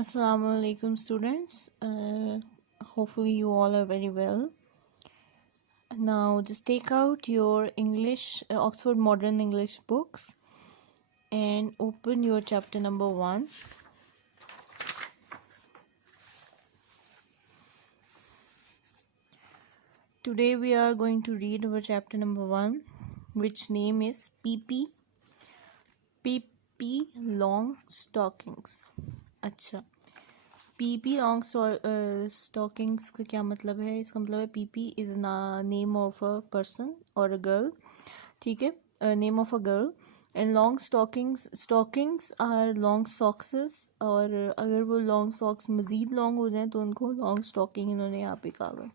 Assalamu alaikum students. Hopefully you all are very well. Now just take out your English Oxford Modern English books and open your chapter number 1. Today we are going to read our chapter number 1, which name is PP Long Stockings. अच्छा, PP long stockings का क्या मतलब है? इसका मतलब है PP is name of a person और a girl. ठीक है, name of a girl. And long stockings are long socks, और अगर वो लॉन्ग सॉक्स मज़ीद लॉन्ग हो जाएं तो उनको लॉन्ग स्टॉकिंग इन्होंने यहाँ पे कहा है.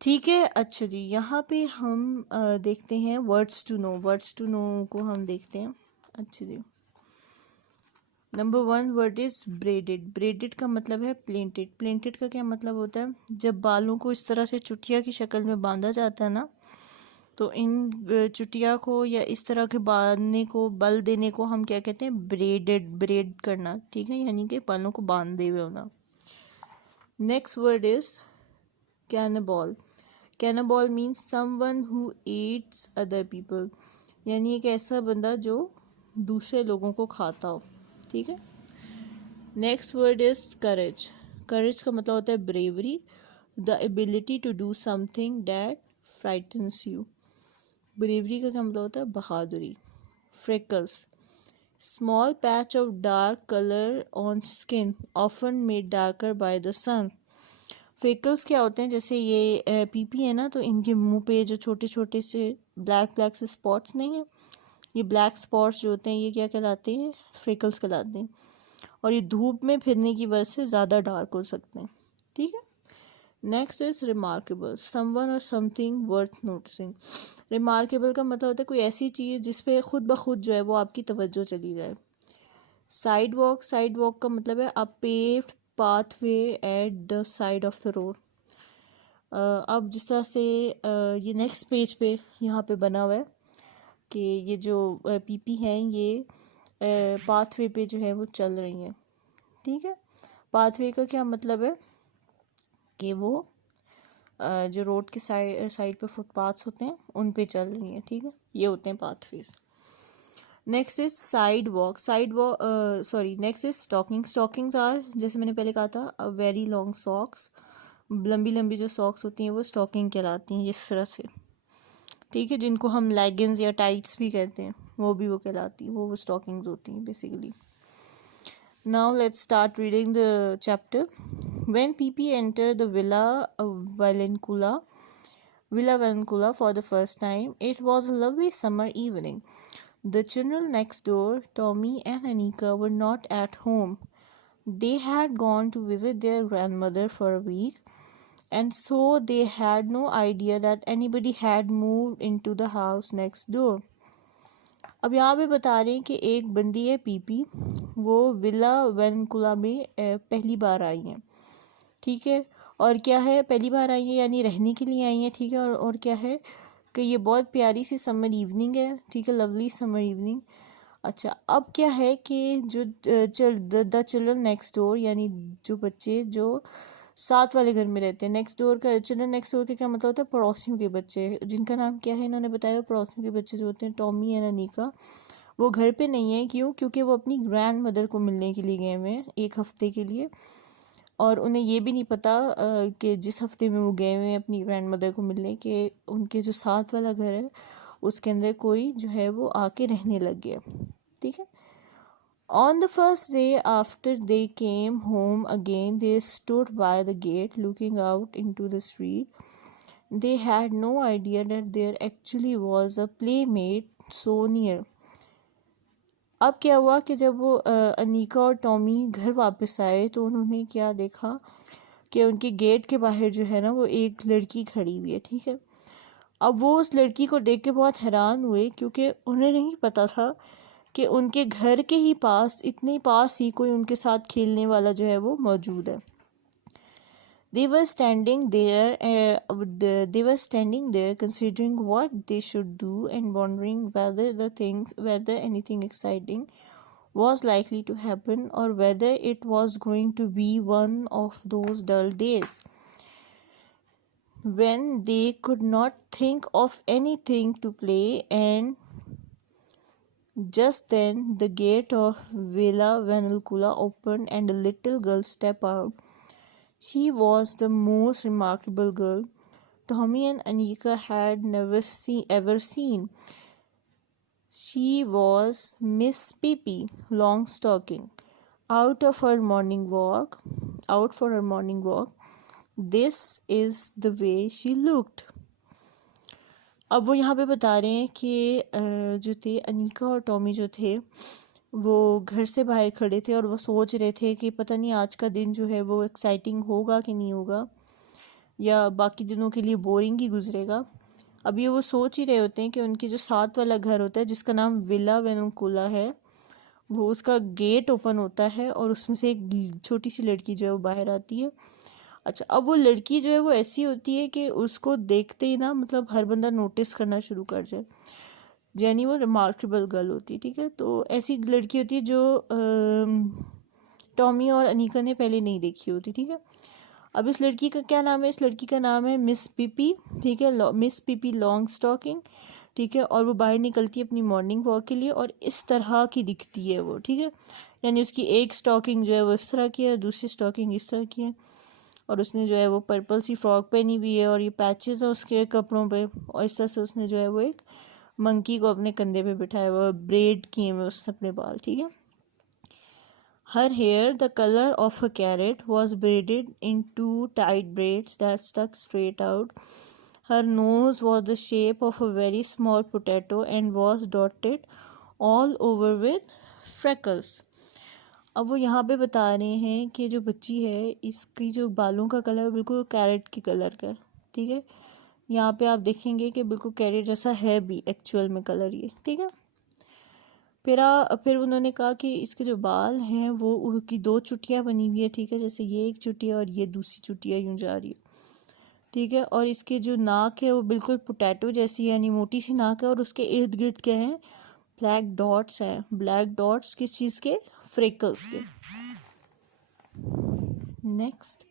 ठीक है. अच्छा जी, यहाँ पे हम देखते हैं वर्ड्स टू नो को हम देखते हैं. अच्छा जी, number 1 word is braided. Braided का मतलब है प्लेंटेड. प्लेंटेड का क्या मतलब होता है? जब बालों को इस तरह से चुटिया की शक्ल में बांधा जाता है ना, तो इन चुटिया को या इस तरह के बांधने को, बल देने को हम क्या कहते हैं? ब्रेड करना. ठीक है, यानी कि बालों को बांधे हुए होना. Next word is cannibal. Cannibal means someone who eats other people, यानी एक ऐसा बंदा जो दूसरे लोगों को खाता हो. ठीक है. Next word is courage. Courage का मतलब होता है bravery, the ability to do something that frightens you. Bravery का क्या मतलब होता है? बहादुरी. Freckles, small patch of dark colour on skin often made darker by the sun. Freckles क्या होते हैं? जैसे ये पीपी है ना, तो इनके मुंह पे जो छोटे छोटे से ब्लैक से स्पॉट्स नहीं है, ये ब्लैक स्पॉट्स जो होते हैं ये क्या कहलाते हैं? फ्रेकल्स कहलाते हैं. और ये धूप में फिरने की वजह से ज़्यादा डार्क हो सकते हैं. ठीक है. Next is remarkable. समवन और समथिंग वर्थ नोटिसिंग. रिमार्केबल का मतलब होता है कोई ऐसी चीज़ जिस पे खुद ब खुद जो है वो आपकी तवज्जो चली जाए. साइड वॉक का मतलब है a paved pathway at the side of the road. अब जिस तरह से ये नेक्स्ट पेज पे यहाँ पे बना हुआ है कि ये जो पीपी हैं ये पाथवे पे जो है वो चल रही हैं. ठीक है. पाथवे का क्या मतलब है? कि वो जो रोड के साइड पे फुटपाथ्स होते हैं उन पे चल रही हैं. ठीक है, ये होते हैं pathways. Next is next is stockings are, जैसे मैंने पहले कहा था, वेरी लॉन्ग सॉक्स. लंबी लंबी जो सॉक्स होती हैं वो स्टॉकिंग कहलाती हैं इस तरह से. ठीक है, जिनको हम लेगिंग्स या टाइट्स भी कहते हैं, वो कहलाती हैं, वो स्टॉकिंग्स होती हैं basically. Now let's start reading the chapter. When PP entered the Villa Valencula for the first time, it was a lovely summer evening. The children next door, Tommy and Anika, were not at home. They had gone to visit their grandmother for a week, and so they had no idea that anybody had moved into the house next door. अब यहाँ पे बता रहे हैं कि एक बंदी है पीपी, वो विला वेनकुला में पहली बार आई हैं. ठीक है. और क्या है? पहली बार आई है यानी रहने के लिए आई हैं. ठीक है. और क्या है कि ये बहुत प्यारी सी समर इवनिंग है. ठीक है, लवली समर इवनिंग. अच्छा, अब क्या है कि जो द चिल्ड्रन नेक्स्ट डोर, यानी जो बच्चे जो साथ वाले घर में रहते हैं, नेक्स्ट डोर का चिल्ड्रन नेक्स्ट डोर का क्या मतलब होता है? पड़ोसियों के बच्चे, जिनका नाम क्या है इन्होंने बताया. पड़ोसियों के बच्चे जो होते हैं टॉमी एंड अनीका, वो घर पे नहीं है. क्यों? क्योंकि वो अपनी ग्रैंड मदर को मिलने के लिए गए हुए हैं 1 हफ्ते के लिए. और उन्हें ये भी नहीं पता कि जिस हफ्ते में वो गए हुए हैं अपनी ग्रैंड मदर को मिलने, कि उनके जो साथ वाला घर है उसके अंदर कोई जो है वो आके रहने लग गया. ठीक है. On the first day after they came home again, they stood by the gate looking out into the street. They had no idea that there actually was a playmate so near. अब क्या हुआ कि जब वो अनीका और Tommy घर वापस आए तो उन्होंने क्या देखा कि उनके गेट के बाहर जो है ना वो एक लड़की खड़ी हुई है. ठीक है. अब वो उस लड़की को देख के बहुत हैरान हुए, क्योंकि उन्हें नहीं पता था कि उनके घर के ही पास, इतने पास ही, कोई उनके साथ खेलने वाला जो है वो मौजूद है. They were standing there considering what they should do and wondering whether anything exciting was likely to happen or whether it was going to be one of those dull days when they could not think of anything to play. And just then the gate of Villa Venancula opened and a little girl stepped out. She was the most remarkable girl Tommy and Anika had never ever seen. She was Miss Pippi Longstocking, out for her morning walk. This is the way she looked. अब वो यहाँ पे बता रहे हैं कि जो थे अनीका और टॉमी जो थे वो घर से बाहर खड़े थे और वो सोच रहे थे कि पता नहीं आज का दिन जो है वो एक्साइटिंग होगा कि नहीं होगा या बाकी दिनों के लिए बोरिंग ही गुजरेगा। अभी वो सोच ही रहे होते हैं कि उनके जो साथ वाला घर होता है जिसका नाम विला वेनुकुला है वो उसका गेट ओपन होता है और उसमें से एक छोटी सी लड़की जो है वो बाहर आती है। अच्छा, अब वो लड़की जो है वो ऐसी होती है कि उसको देखते ही ना मतलब हर बंदा नोटिस करना शुरू कर जाए, यानी वो रिमार्केबल गर्ल होती है। ठीक है, तो ऐसी लड़की होती है जो टॉमी और अनीका ने पहले नहीं देखी होती। ठीक है, अब इस लड़की का क्या नाम है? इस लड़की का नाम है मिस पिपी। ठीक है, मिस पिपी लॉन्ग स्टॉकिंग। ठीक है, और वो बाहर निकलती है अपनी मॉर्निंग वॉक के लिए और इस तरह की दिखती है वो। ठीक है, यानी उसकी एक स्टॉकिंग जो है वो इस तरह की है, दूसरी स्टॉकिंग इस तरह की है और उसने जो है वो पर्पल सी फ्रॉक पहनी हुई है और ये पैचेस है उसके कपड़ों पे और इस तरह से उसने जो है वो एक मंकी को अपने कंधे पे बिठाया हुआ, ब्रेड किए हुए उसने अपने बाल। ठीक है, her hair, the color of a carrot, was braided in two tight braids that stuck straight out. Her nose was the shape of a very small potato and was dotted all over with freckles. अब वो यहाँ पे बता रहे हैं कि जो बच्ची है इसकी जो बालों का कलर बिल्कुल कैरेट के कलर का है। ठीक है, यहाँ पे आप देखेंगे कि बिल्कुल कैरेट जैसा है भी एक्चुअल में कलर ये। ठीक है, फिर उन्होंने कहा कि इसके जो बाल हैं वो उनकी दो चुटियाँ बनी हुई है। ठीक है, जैसे ये एक चुटिया और ये दूसरी चुटिया यूँ जा रही है। ठीक है, और इसके जो नाक है वो बिल्कुल पोटैटो जैसी है, यानी मोटी सी नाक है और उसके इर्द गिर्द क्या है? ब्लैक डॉट्स हैं। ब्लैक डॉट्स किस चीज़ के? फ्रेकल्स के। नेक्स्ट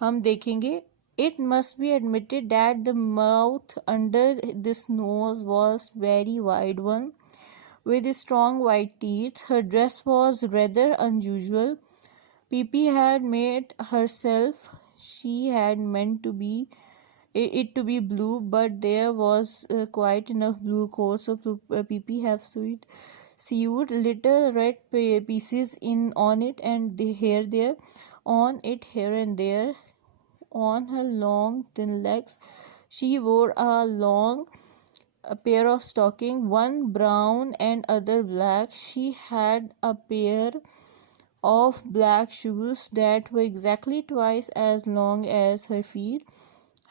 हम देखेंगे it must be admitted that the mouth under this knows was very wide one with strong white teeth. Her dress was rather unusual. Pippi had made herself. She had meant to be it to be blue, but there was quite enough blue coats of Pippi have sewed little red pieces in on it and the hair there on it here and there on her long thin legs. She wore a pair of stockings, one brown and other black. She had a pair of black shoes that were exactly twice as long as her feet.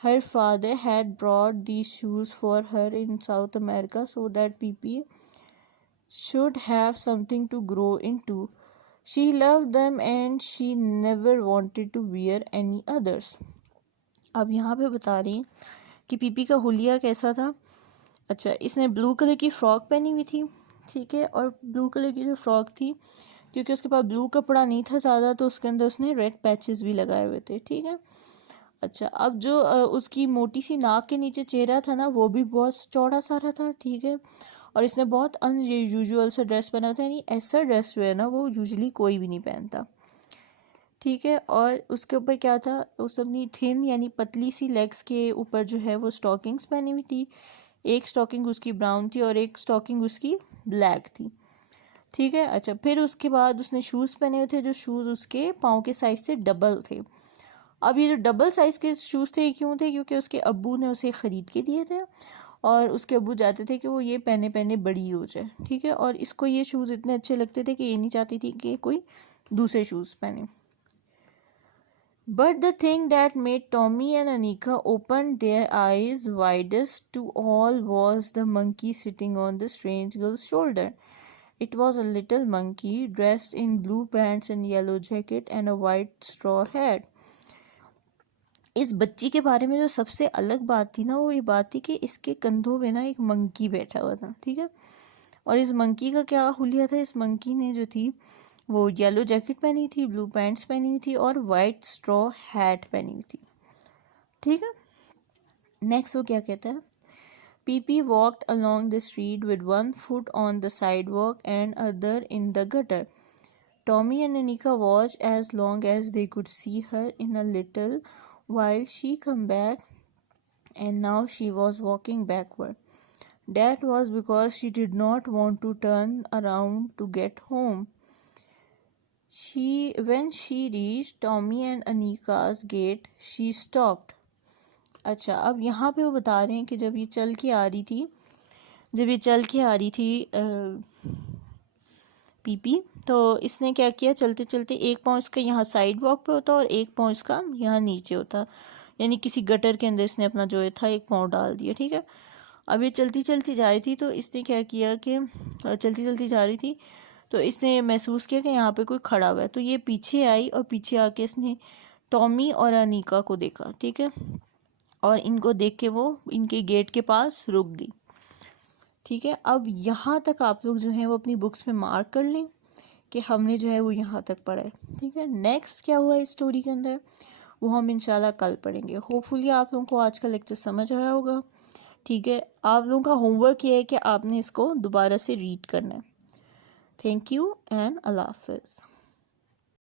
Her father had brought these shoes for her in South America so that Pippi should have something to grow into. She loved them and she never wanted to wear any others. अब यहाँ पे बता रही कि PP का हुलिया कैसा था। अच्छा, इसने ब्लू कलर की फ़्रॉक पहनी हुई थी। ठीक है, और ब्लू कलर की जो फ़्रॉक थी क्योंकि उसके पास ब्लू कपड़ा नहीं था ज़्यादा तो उसके अंदर उसने रेड पैचेस भी लगाए हुए थे। ठीक है, अच्छा, अब जो उसकी मोटी सी नाक के नीचे चेहरा था ना वो भी बहुत चौड़ा सारा था। ठीक है, और इसने बहुत अनयूजुअल सा ड्रेस पहना था, यानी ऐसा ड्रेस जो है ना वो यूजुअली कोई भी नहीं पहनता। ठीक है, और उसके ऊपर क्या था? उसने अपनी थिन यानी पतली सी लेग्स के ऊपर जो है वो स्टॉकिंग्स पहनी हुई थी। एक स्टॉकिंग उसकी ब्राउन थी और एक स्टॉकिंग उसकी ब्लैक थी। ठीक है, अच्छा, फिर उसके बाद उसने शूज़ पहने हुए थे जो शूज़ उसके पाँव के साइज़ से डबल थे। अब ये जो डबल साइज़ के शूज़ थे क्यों थे? क्योंकि उसके अब्बू ने उसे ख़रीद के दिए थे और उसके अब्बू चाहते थे कि वो ये पहने पहने बड़ी हो जाए। ठीक है, और इसको ये शूज़ इतने अच्छे लगते थे कि ये नहीं चाहती थी कि कोई दूसरे शूज़ पहने। But the thing that made Tommy and Anika open their eyes widest to all was the monkey sitting on the strange girl's shoulder. It was a little monkey dressed in blue pants and yellow jacket and a white straw hat. इस बच्ची के बारे में जो सबसे अलग बात थी ना वो ये बात थी कि इसके कंधों पे ना एक मंकी बैठा हुआ था। ठीक है, और इस मंकी का क्या हुलिया था, इस मंकी ने जो थी वो येलो जैकेट पहनी थी, ब्लू पैंट्स पहनी थी और वाइट स्ट्रॉ हैट पहनी हुई थी। ठीक है, नेक्स्ट वो क्या कहता है, PP walked along the street with one foot on the sidewalk and other in the gutter. Tommy and Anika watched as long as they could see her in a little while she come back, and now she was walking backward. That was because she did not want to turn around to get home. When she reached Tommy and Anika's gate, she stopped. अच्छा, अब यहाँ पे वो बता रहे हैं कि जब ये चल के आ रही थी पीपी, तो इसने क्या किया, चलते चलते एक पाँव इसका यहाँ साइड वॉक पे होता और एक पाँव इसका यहाँ नीचे होता, यानी किसी गटर के अंदर इसने अपना जो था एक पाँव डाल दिया। ठीक है, अब ये चलती चलती जा रही थी, तो इसने क्या किया कि चलती चलती जा रही थी तो इसने महसूस किया कि यहाँ पे कोई खड़ा हुआ है, तो ये पीछे आई और पीछे आके इसने टॉमी और अनीका को देखा। ठीक है, और इनको देख के वो इनके गेट के पास रुक गई। ठीक है, अब यहाँ तक आप लोग जो हैं वो अपनी बुक्स में मार्क कर लें कि हमने जो है वो यहाँ तक पढ़ा है। ठीक है, नेक्स्ट क्या हुआ इस स्टोरी के अंदर वो हम इंशाल्लाह कल पढ़ेंगे। होपफुली आप लोगों को आज का लेक्चर समझ आया होगा। ठीक है, आप लोगों का होमवर्क ये है कि आपने इसको दोबारा से रीड करना है। थैंक यू एंड अल्लाह हाफिज़।